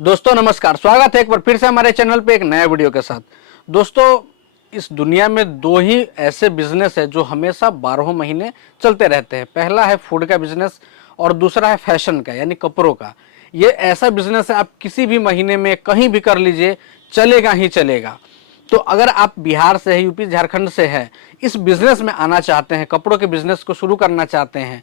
दोस्तों नमस्कार, स्वागत है एक बार फिर से हमारे चैनल पे एक नया वीडियो के साथ। दोस्तों इस दुनिया में दो ही ऐसे बिजनेस है जो हमेशा 12 महीने चलते रहते हैं। पहला है फूड का बिजनेस और दूसरा है फैशन का यानी कपड़ों का। ये ऐसा बिजनेस है आप किसी भी महीने में कहीं भी कर लीजिए, चलेगा ही चलेगा। तो अगर आप बिहार से है, यूपी झारखंड से है, इस बिजनेस में आना चाहते हैं, कपड़ों के बिजनेस को शुरू करना चाहते हैं,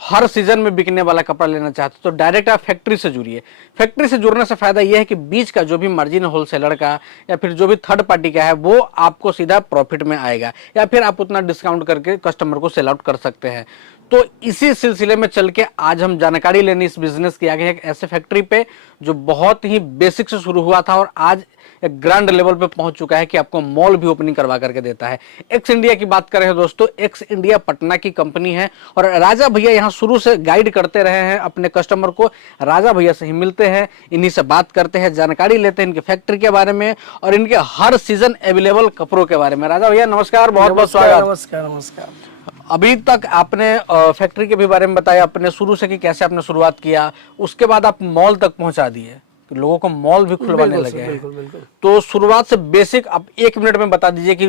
हर सीजन में बिकने वाला कपड़ा लेना चाहते हो तो डायरेक्ट आप फैक्ट्री से जुड़िए। फैक्ट्री से जुड़ने से फायदा यह है कि बीच का जो भी मार्जिन होलसेलर का या फिर जो भी थर्ड पार्टी का है वो आपको सीधा प्रॉफिट में आएगा, या फिर आप उतना डिस्काउंट करके कस्टमर को सेल आउट कर सकते हैं। तो इसी सिलसिले में चल के आज हम जानकारी लेने इस बिजनेस की आ गए हैं, एक ऐसे फैक्ट्री पे जो बहुत ही बेसिक से शुरू हुआ था और आज एक ग्रांड लेवल पे पहुंच चुका है कि आपको मॉल भी ओपनिंग करवा करके देता है। एक्स इंडिया की बात करें दोस्तों, एक्स इंडिया पटना की कंपनी है और राजा भैया यहाँ शुरू से गाइड करते रहे हैं अपने कस्टमर को। राजा भैया से ही मिलते हैं, इन्हीं से बात करते हैं, जानकारी लेते हैं इनके फैक्ट्री के बारे में और इनके हर सीजन अवेलेबल कपड़ों के बारे में। राजा भैया नमस्कार, बहुत बहुत स्वागत। नमस्कार नमस्कार। अभी तक आपने फैक्ट्री के भी बारे में बताया, अपने शुरू से कि कैसे आपने शुरुआत किया, उसके बाद आप मॉल तक पहुंचा दिए, लोगों को मॉल भी खुलवाने लगे हैं। बिल्कुल। तो शुरुआत से बेसिक आप 1 मिनट में बता दीजिए कि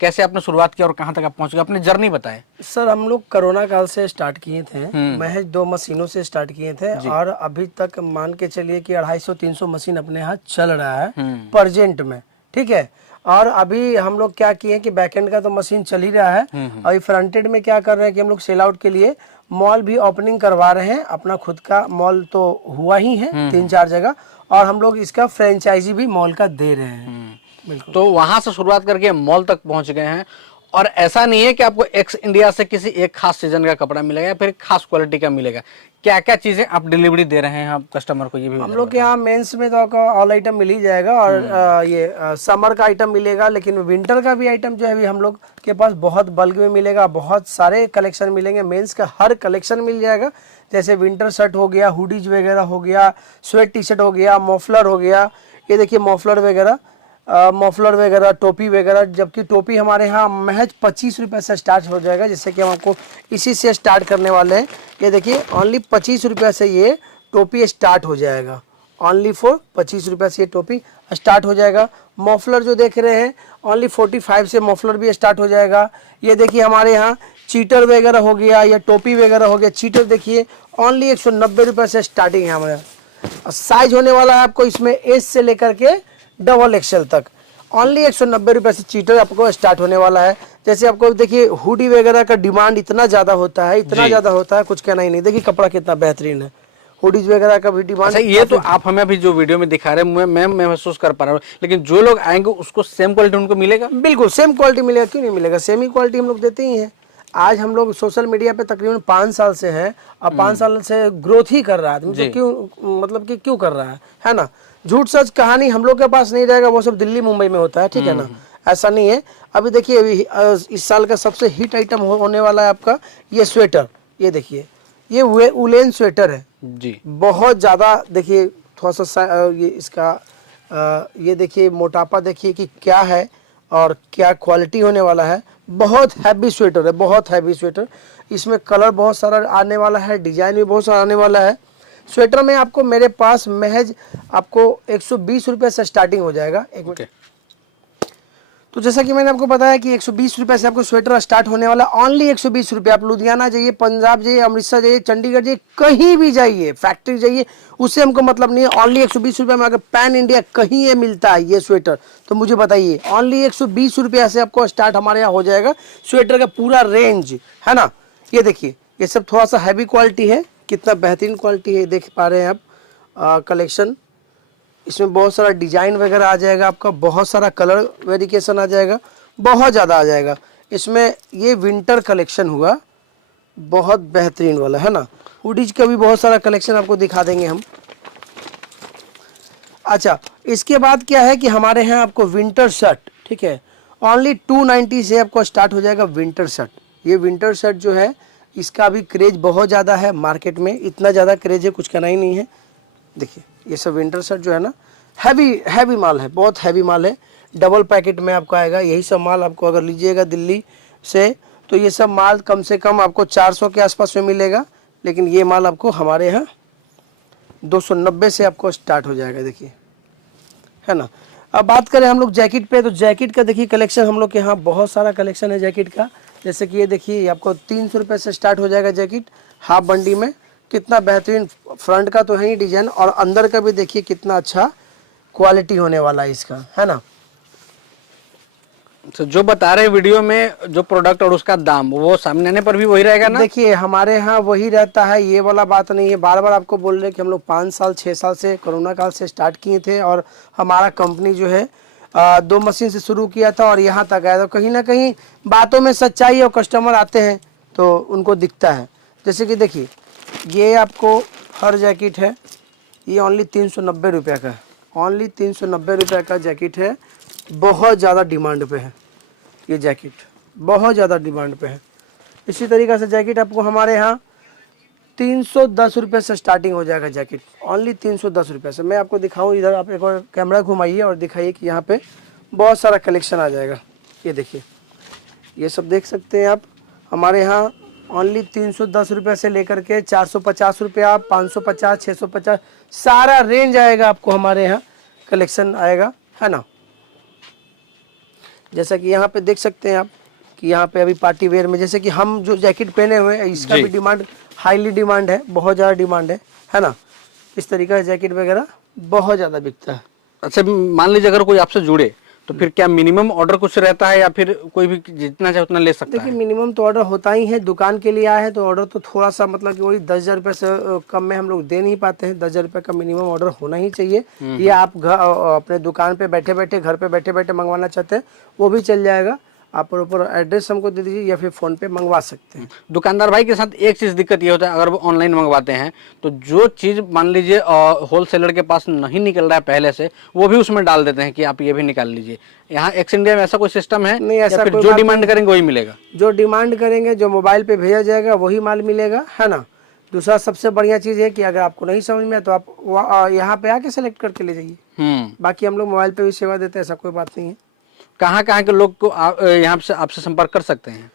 कैसे आपने शुरुआत किया और कहां तक आप पहुंच गए, अपनी जर्नी बताएं। सर हम लोग कोरोना काल से स्टार्ट किए थे, महज 2 मशीनों से स्टार्ट किए थे और अभी तक मान के चलिए कि 250-300 मशीन अपने यहाँ चल रहा है प्रेजेंट में, ठीक है। और अभी हम लोग क्या किए कि बैकएंड का तो मशीन चल ही रहा है और फ्रंट एंड में क्या कर रहे हैं कि हम लोग सेल आउट के लिए मॉल भी ओपनिंग करवा रहे हैं। अपना खुद का मॉल तो हुआ ही है 3-4 जगह और हम लोग इसका फ्रेंचाइजी भी मॉल का दे रहे हैं। बिल्कुल। तो वहां से शुरुआत करके मॉल तक पहुंच गए हैं और ऐसा नहीं है कि आपको एक्स इंडिया से किसी एक खास सीजन का कपड़ा मिलेगा या फिर खास क्वालिटी का मिलेगा। क्या क्या चीजें आप डिलीवरी दे रहे हैं आप कस्टमर को, ये भी हम लोग के यहाँ मेंस में तो आपको ऑल आइटम मिल ही जाएगा और ये समर का आइटम मिलेगा, लेकिन विंटर का भी आइटम जो है अभी हम लोग के पास बहुत बल्क में मिलेगा, बहुत सारे कलेक्शन मिलेंगे। मेंस का हर कलेक्शन मिल जाएगा, जैसे विंटर शर्ट हो गया, हुडीज वगैरह हो गया, स्वेट टी शर्ट हो गया, मफलर हो गया, ये देखिए मफलर वगैरह, टोपी वगैरह। जबकि टोपी हमारे यहाँ महज 25 रुपये से स्टार्ट हो जाएगा, जिससे कि हम आपको इसी से स्टार्ट करने वाले हैं। ये देखिए ओनली 25 रुपये से ये टोपी स्टार्ट हो जाएगा, ओनली फॉर 25 रुपये से ये टोपी स्टार्ट हो जाएगा। मफलर जो देख रहे हैं ओनली 45 से मफलर भी स्टार्ट हो जाएगा। ये देखिए हमारे यहाँ चीटर वगैरह हो गया या टोपी वगैरह हो गया। चीटर देखिए ओनली 190 रुपये से स्टार्टिंग है हमारे यहाँ। साइज होने वाला है आपको इसमें एस से लेकर के डबल एक्सएल तक, ओनली 190 रुपये से चीटर आपको स्टार्ट होने वाला है। जैसे आपको देखिए हुडी वगैरह का डिमांड इतना ज़्यादा होता है, कुछ कहना ही नहीं। देखिए कपड़ा कितना बेहतरीन है, हुडीज वगैरह का भी डिमांड। अच्छा, ये तो आप हमें अभी जो वीडियो में दिखा रहे हैं मैं महसूस कर पा रहा हूँ, लेकिन जो लोग आएंगे उसको सेम क्वालिटी उनको मिलेगा? बिल्कुल सेम क्वालिटी मिलेगा, क्यों नहीं मिलेगा, सेम ही क्वालिटी हम लोग देते ही हैं। आज हम लोग सोशल मीडिया पे तकरीबन 5 साल से हैं और 5 साल से ग्रोथ ही कर रहा है, तो क्यों मतलब कि क्यों कर रहा है ना। झूठ सच कहानी हम लोग के पास नहीं रहेगा, वो सब दिल्ली मुंबई में होता है, ठीक है ना, ऐसा नहीं है। अभी देखिए अभी इस साल का सबसे हिट आइटम होने वाला है आपका ये स्वेटर। ये देखिए ये वुलेन स्वेटर है जी, बहुत ज़्यादा। देखिए थोड़ा सा ये इसका ये देखिए मोटापा देखिए कि क्या है और क्या क्वालिटी होने वाला है। बहुत हैवी स्वेटर है, बहुत हैवी स्वेटर। इसमें कलर बहुत सारा आने वाला है, डिजाइन भी बहुत सारा आने वाला है। स्वेटर में आपको मेरे पास महज आपको 120 रुपये से स्टार्टिंग हो जाएगा। एक मिनट। तो जैसा कि मैंने आपको बताया कि 120 रुपये से आपको स्वेटर स्टार्ट होने वाला, ओनली 120 रुपये। आप लुधियाना जाइए, पंजाब जाइए, अमृतसर जाइए, चंडीगढ़ जाइए, कहीं भी जाइए, फैक्ट्री जाइए, उससे हमको मतलब नहीं है। ओनली 120 रुपये में अगर पैन इंडिया कहीं ये मिलता है ये स्वेटर, तो मुझे बताइए ओनली 120 रुपये से आपको स्टार्ट हमारे यहाँ हो जाएगा स्वेटर का पूरा रेंज, है ना। ये देखिए ये सब थोड़ा सा हैवी क्वालिटी है, कितना बेहतरीन क्वालिटी है, देख पा रहे हैं आप कलेक्शन। इसमें बहुत सारा डिजाइन वगैरह आ जाएगा आपका, बहुत सारा कलर वेरिएशन आ जाएगा, बहुत ज़्यादा आ जाएगा। इसमें ये विंटर कलेक्शन हुआ बहुत बेहतरीन वाला, है ना। हुडीज का भी बहुत सारा कलेक्शन आपको दिखा देंगे हम। अच्छा, इसके बाद क्या है कि हमारे यहाँ आपको विंटर शर्ट, ठीक है, ओनली 290 से आपको स्टार्ट हो जाएगा विंटर शर्ट। ये विंटर शर्ट जो है इसका भी क्रेज बहुत ज़्यादा है मार्केट में, इतना ज़्यादा क्रेज है कुछ कहना ही नहीं है। देखिए ये सब विंटर शर्ट जो है ना हैवी माल है, बहुत हैवी माल है। डबल पैकेट में आपको आएगा यही सब माल। आपको अगर लीजिएगा दिल्ली से तो ये सब माल कम से कम आपको 400 के आसपास में मिलेगा, लेकिन ये माल आपको हमारे यहाँ 290 से आपको स्टार्ट हो जाएगा, देखिए, है ना। अब बात करें हम लोग जैकेट पे, तो जैकेट का देखिए कलेक्शन हम लोग के यहाँ बहुत सारा कलेक्शन है जैकेट का। जैसे कि ये देखिए, ये आपको 300 रुपये से स्टार्ट हो जाएगा जैकेट हाफ बंडी में। कितना बेहतरीन फ्रंट का तो है ही डिजाइन, और अंदर का भी देखिए कितना अच्छा क्वालिटी होने वाला है इसका, है ना। तो जो बता रहे वीडियो में जो प्रोडक्ट और उसका दाम, वो सामने आने पर भी वही रहेगा ना? देखिए हमारे यहाँ वही रहता है, ये वाला बात नहीं है। बार बार आपको बोल रहे हैं कि हम लोग 5 साल 6 साल से कोरोना काल से स्टार्ट किए थे, और हमारा कंपनी जो है 2 मशीन से शुरू किया था और यहाँ तक आया। तो कहीं ना कहीं बातों में सच्चाई, और कस्टमर आते हैं तो उनको दिखता है। जैसे कि देखिए, ये आपको हर जैकेट है, ये ओनली 390 रुपये का है, ओनली 390 रुपये का जैकेट है। बहुत ज़्यादा डिमांड पे है ये जैकेट, बहुत ज़्यादा डिमांड पे है। इसी तरीक़े से जैकेट आपको हमारे यहाँ 310 रुपये से स्टार्टिंग हो जाएगा जैकेट, ओनली 310 रुपये से। मैं आपको दिखाऊं, इधर आप एक बार कैमरा घुमाइए और दिखाइए कि यहाँ पे बहुत सारा कलेक्शन आ जाएगा। ये देखिए, ये सब देख सकते हैं आप। हमारे यहाँ ओनली 310 रुपये से लेकर के 450 रुपया, 550, 650 सारा रेंज आएगा आपको हमारे यहाँ, कलेक्शन आएगा, है ना। जैसा कि यहाँ पे देख सकते हैं आप कि यहाँ पे अभी पार्टी वेयर में, जैसे कि हम जो जैकेट पहने हुए हैं, इसका भी डिमांड हाईली डिमांड है, बहुत ज़्यादा डिमांड है ना। इस तरीके का जैकेट वगैरह बहुत ज़्यादा बिकता है। अच्छा, मान लीजिए अगर कोई आपसे जुड़े तो फिर क्या मिनिमम ऑर्डर कुछ रहता है, या फिर कोई भी जितना चाहे उतना ले सकता है? देखिए, मिनिमम तो ऑर्डर होता ही है। दुकान के लिए आया है तो ऑर्डर तो थोड़ा सा, मतलब कि वही 10,000 रुपये से कम में हम लोग दे नहीं पाते हैं। 10,000 रुपये का मिनिमम ऑर्डर होना ही चाहिए। ये आप घर अपने दुकान पे बैठे बैठे, घर पे बैठे बैठे मंगवाना चाहते हैं वो भी चल जाएगा। आप ऊपर एड्रेस हमको दे दीजिए या फिर फ़ोन पे मंगवा सकते हैं। दुकानदार भाई के साथ एक चीज़ दिक्कत ये होता है, अगर वो ऑनलाइन मंगवाते हैं तो जो चीज़ मान लीजिए होलसेलर के पास नहीं निकल रहा है पहले से, वो भी उसमें डाल देते हैं कि आप ये भी निकाल लीजिए। यहाँ एक्स इंडिया में ऐसा कोई सिस्टम है? नहीं, ऐसा फिर कोई जो डिमांड करेंगे वही मिलेगा? जो डिमांड करेंगे, जो मोबाइल पे भेजा जाएगा वही माल मिलेगा, है ना। दूसरा सबसे बढ़िया चीज़ है कि अगर आपको नहीं समझ में आए तो आप यहाँ पे आके सेलेक्ट करके ले जाइए। बाकी हम लोग मोबाइल पे भी सेवा देते हैं, ऐसा कोई बात नहीं है। कहाँ कहाँ के लोग को यहाँ से आपसे संपर्क कर सकते हैं?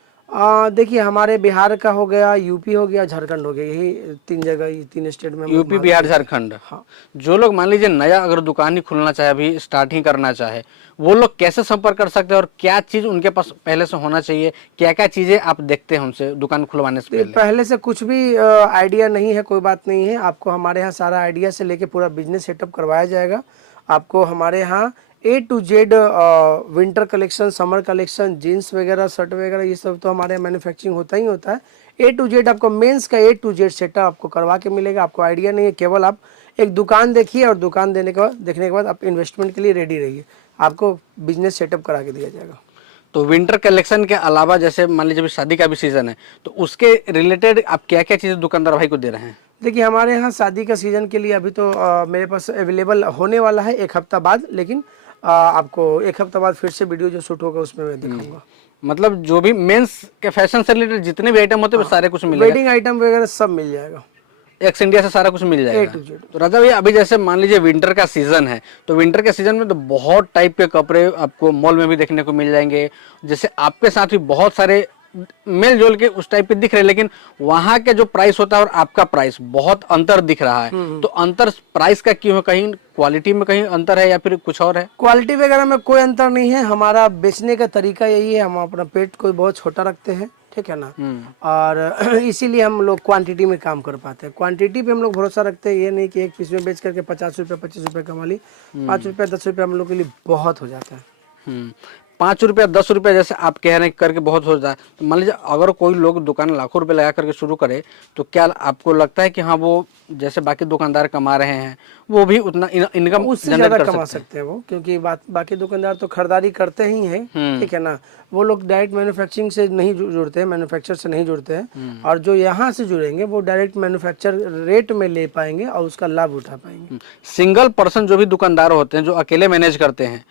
देखिए, हमारे बिहार का हो गया, यूपी हो गया, झारखंड हो गया, यही 3 जगह, ये 3 स्टेट में। यूपी, बिहार, झारखंड। हाँ। जो लोग मान लीजिए नया अगर दुकान ही खोलना चाहे, अभी स्टार्ट ही करना चाहे, वो लोग कैसे संपर्क कर सकते हैं, और क्या चीज़ उनके पास पहले से होना चाहिए? क्या क्या चीज़ें आप देखते हैं उनसे दुकान खुलवाने से पहले? पहले से कुछ भी आइडिया नहीं है, कोई बात नहीं है। आपको हमारे यहाँ सारा आइडिया से लेके पूरा बिजनेस सेटअप करवाया जाएगा। आपको हमारे यहाँ A to Z winter collection, summer collection, jeans वगैरह, शर्ट वगैरह, ये सब तो हमारे मैन्युफैक्चरिंग होता ही होता है। A to Z आपको मेंस का A to Z सेटअप आपको करवा के मिलेगा। आपको आइडिया नहीं है, केवल आप एक दुकान देखिए और दुकान देखने के बाद आप इन्वेस्टमेंट के लिए रेडी रहिए, आपको बिजनेस सेटअप करा के दिया जाएगा। तो विंटर कलेक्शन के अलावा जैसे मान लीजिए शादी का भी सीजन है, तो उसके रिलेटेड आप क्या क्या चीज़ें दुकानदार भाई को दे रहे हैं? देखिए, हमारे यहाँ शादी का सीज़न के लिए अभी तो मेरे पास अवेलेबल होने वाला है 1 हफ्ता बाद, लेकिन आपको 1 हफ्ता बाद फिर से वीडियो जो शूट होगा उसमें मैं दिखाऊंगा। मतलब जो भी मेंस के फैशन से रिलेटेड जितने भी आइटम होते हैं वो सारे कुछ मिलेगा? वेडिंग आइटम वगैरह सब मिल जाएगा, एक्स इंडिया से सारा कुछ मिल जाएगा। A to Z। तो राजा भैया, अभी जैसे मान लीजिए विंटर का सीजन है, तो विंटर के सीजन में तो बहुत टाइप के कपड़े आपको मॉल में भी देखने को मिल जाएंगे। जैसे आपके साथ भी बहुत सारे मेल जोल के उस टाइप के दिख रहे हैं, लेकिन वहाँ के जो प्राइस होता है और आपका प्राइस बहुत अंतर दिख रहा है। तो अंतर प्राइस का क्यों है? कहीं क्वालिटी में कहीं अंतर है या फिर कुछ और है? क्वालिटी वगैरह में कोई अंतर नहीं है। हमारा बेचने का तरीका यही है, हम अपना पेट को बहुत छोटा रखते हैं, ठीक है ना। और इसीलिए हम लोग क्वांटिटी में काम कर पाते हैं। क्वांटिटी पे हम लोग भरोसा रखते हैं। ये नहीं कि एक पीस में बेच करके 50 रुपये 25 रुपये कमा ली, 5 रुपये 10 रुपये हम लोग के लिए बहुत हो जाता है। 5 रुपया 10 रुपया जैसे आप कह रहे हैं करके बहुत हो जाता है। तो मान लीजिए अगर कोई लोग दुकान लाखों रुपए लगा करके शुरू करे, तो क्या आपको लगता है कि हाँ, वो जैसे बाकी दुकानदार कमा रहे हैं वो भी उतना इनकम उससे ज़्यादा कमा सकते हैं वो? क्योंकि बाकी दुकानदार तो खरीदारी करते ही हैं, ठीक है ना। वो लोग डायरेक्ट मैन्युफैक्चरिंग से नहीं जुड़ते हैं, मैन्युफैक्चर से नहीं जुड़ते हैं, और जो यहाँ से जुड़ेंगे वो डायरेक्ट मैन्युफैक्चर रेट में ले पाएंगे और उसका लाभ उठा पाएंगे। सिंगल पर्सन जो भी दुकानदार होते हैं, जो अकेले मैनेज करते हैं,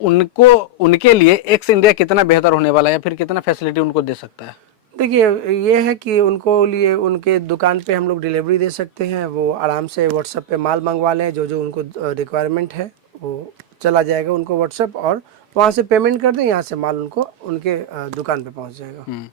उनके लिए एक्स इंडिया कितना बेहतर होने वाला है, या फिर कितना फैसिलिटी उनको दे सकता है? देखिए, ये है कि उनको लिए उनके दुकान पे हम लोग डिलीवरी दे सकते हैं। वो आराम से व्हाट्सएप पे माल मंगवा लें, जो जो उनको रिक्वायरमेंट है वो चला जाएगा उनको व्हाट्सएप, और वहाँ से पेमेंट कर दें, यहाँ से माल उनको उनके दुकान पे पहुँच जाएगा।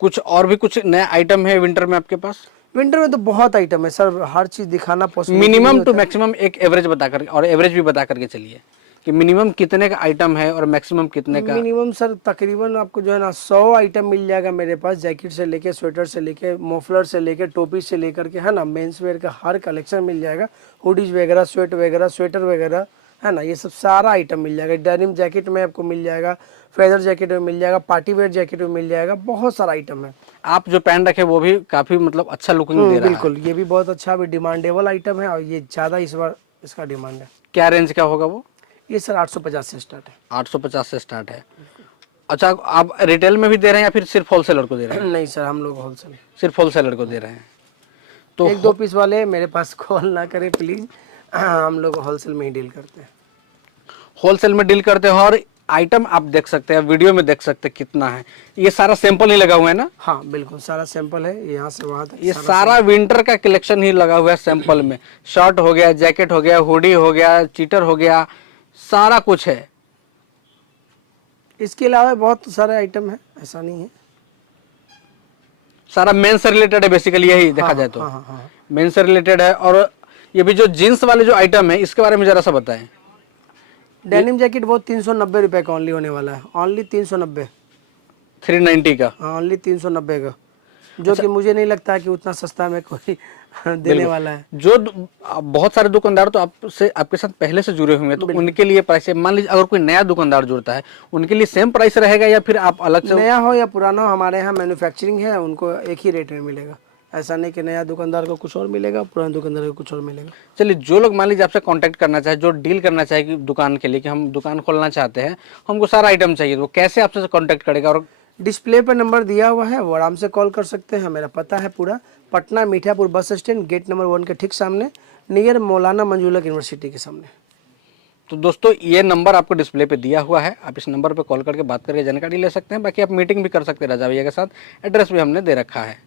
कुछ और भी कुछ नया आइटम है विंटर में आपके पास? विंटर में तो बहुत आइटम है सर, हर चीज दिखाना पॉसिबल मिनिमम टू मैक्सिमम एक एवरेज बता कर, और एवरेज भी बता करके चलिए कि मिनिमम कितने का आइटम है और मैक्सिमम कितने का। मिनिमम सर तकरीबन आपको जो है ना 100 आइटम मिल जाएगा मेरे पास, जैकेट से लेके, स्वेटर से लेके, मफलर से लेके, टोपी से लेकर के, है ना, मेंस वेयर का हर कलेक्शन मिल जाएगा। हुडीज वगैरह, स्वेटर वगैरह, है ना, ये सब सारा आइटम मिल जाएगा। डेनिम जैकेट में आपको मिल जाएगा, फेदर जैकेट में मिल जाएगा, पार्टी वेयर जैकेट में मिल जाएगा, बहुत सारा आइटम है। आप जो पहन रखे वो भी काफी मतलब अच्छा लुकिंग दे रहा है। बिल्कुल, ये भी बहुत अच्छा अभी डिमांडेबल आइटम है और ये ज़्यादा इस बार इसका डिमांड है। क्या रेंज का होगा वो? ये सर 850 से स्टार्ट है। 850 से स्टार्ट है। अच्छा, आप रिटेल में भी दे रहे हैं या फिर सिर्फ होलसेलर को दे रहे हैं? नहीं सर, हम लोग होलसेल, सिर्फ होलसेलर को दे रहे हैं। तो एक दो पीस वाले मेरे पास कॉल ना करें प्लीज, हम लोग होलसेल में ही डील करते हैं। होलसेल में डील करते हैं और आइटम आप देख सकते हैं, वीडियो में देख सकते हैं कितना है। ये सारा सैंपल ही लगा हुआ है ना? हाँ बिल्कुल, सारा सैंपल है, यहाँ से वहाँ तक ये सारा विंटर का कलेक्शन ही लगा हुआ है सैंपल में। शर्ट हो गया, जैकेट हो गया, हुडी हो गया, चीटर हो गया, सारा कुछ है। इसके अलावा बहुत सारे आइटम है, ऐसा नहीं है। सारा मेंस से रिलेटेड है बेसिकली, यही देखा जाए तो हाँ। मेंस से रिलेटेड है। और ये भी जो जीन्स वाले जो आइटम है इसके बारे में जरा सा बताएं। डेनिम जैकेट वो 390 रुपये का ओनली होने वाला है, ओनली 390, 390 का। हाँ ओनली 390 का, जो कि मुझे नहीं लगता है कि उतना सस्ता में कोई देने वाला है। जो बहुत सारे दुकानदार तो आपसे, आपके साथ पहले से जुड़े हुए हैं, तो उनके लिए प्राइस, मान लीजिए अगर कोई नया दुकानदार जुड़ता है उनके लिए सेम प्राइस रहेगा या फिर आप अलग से? नया हो या पुराना हो, हमारे यहाँ मैन्युफैक्चरिंग है, उनको एक ही रेट में मिलेगा। ऐसा नहीं कि नया दुकानदार को कुछ और मिलेगा, पुराने दुकानदार को कुछ और मिलेगा। चलिए, जो लोग मान लीजिए आपसे कांटेक्ट करना चाहे, जो डील करना चाहे कि दुकान के लिए, कि हम दुकान खोलना चाहते हैं, हमको सारा आइटम चाहिए, तो कैसे आपसे कांटेक्ट करेगा? और डिस्प्ले पर नंबर दिया हुआ है, वो आराम से कॉल कर सकते हैं। मेरा पता है पूरा Patna Mithapur bus stand, gate number 1 के ठीक सामने, नियर मौलाना मंजूलक यूनिवर्सिटी के सामने। तो दोस्तों, ये नंबर आपको डिस्प्ले पे दिया हुआ है, आप इस नंबर पे कॉल करके बात करके जानकारी ले सकते हैं। बाकी आप मीटिंग भी कर सकते हैं राजा भैया के साथ, एड्रेस भी हमने दे रखा है।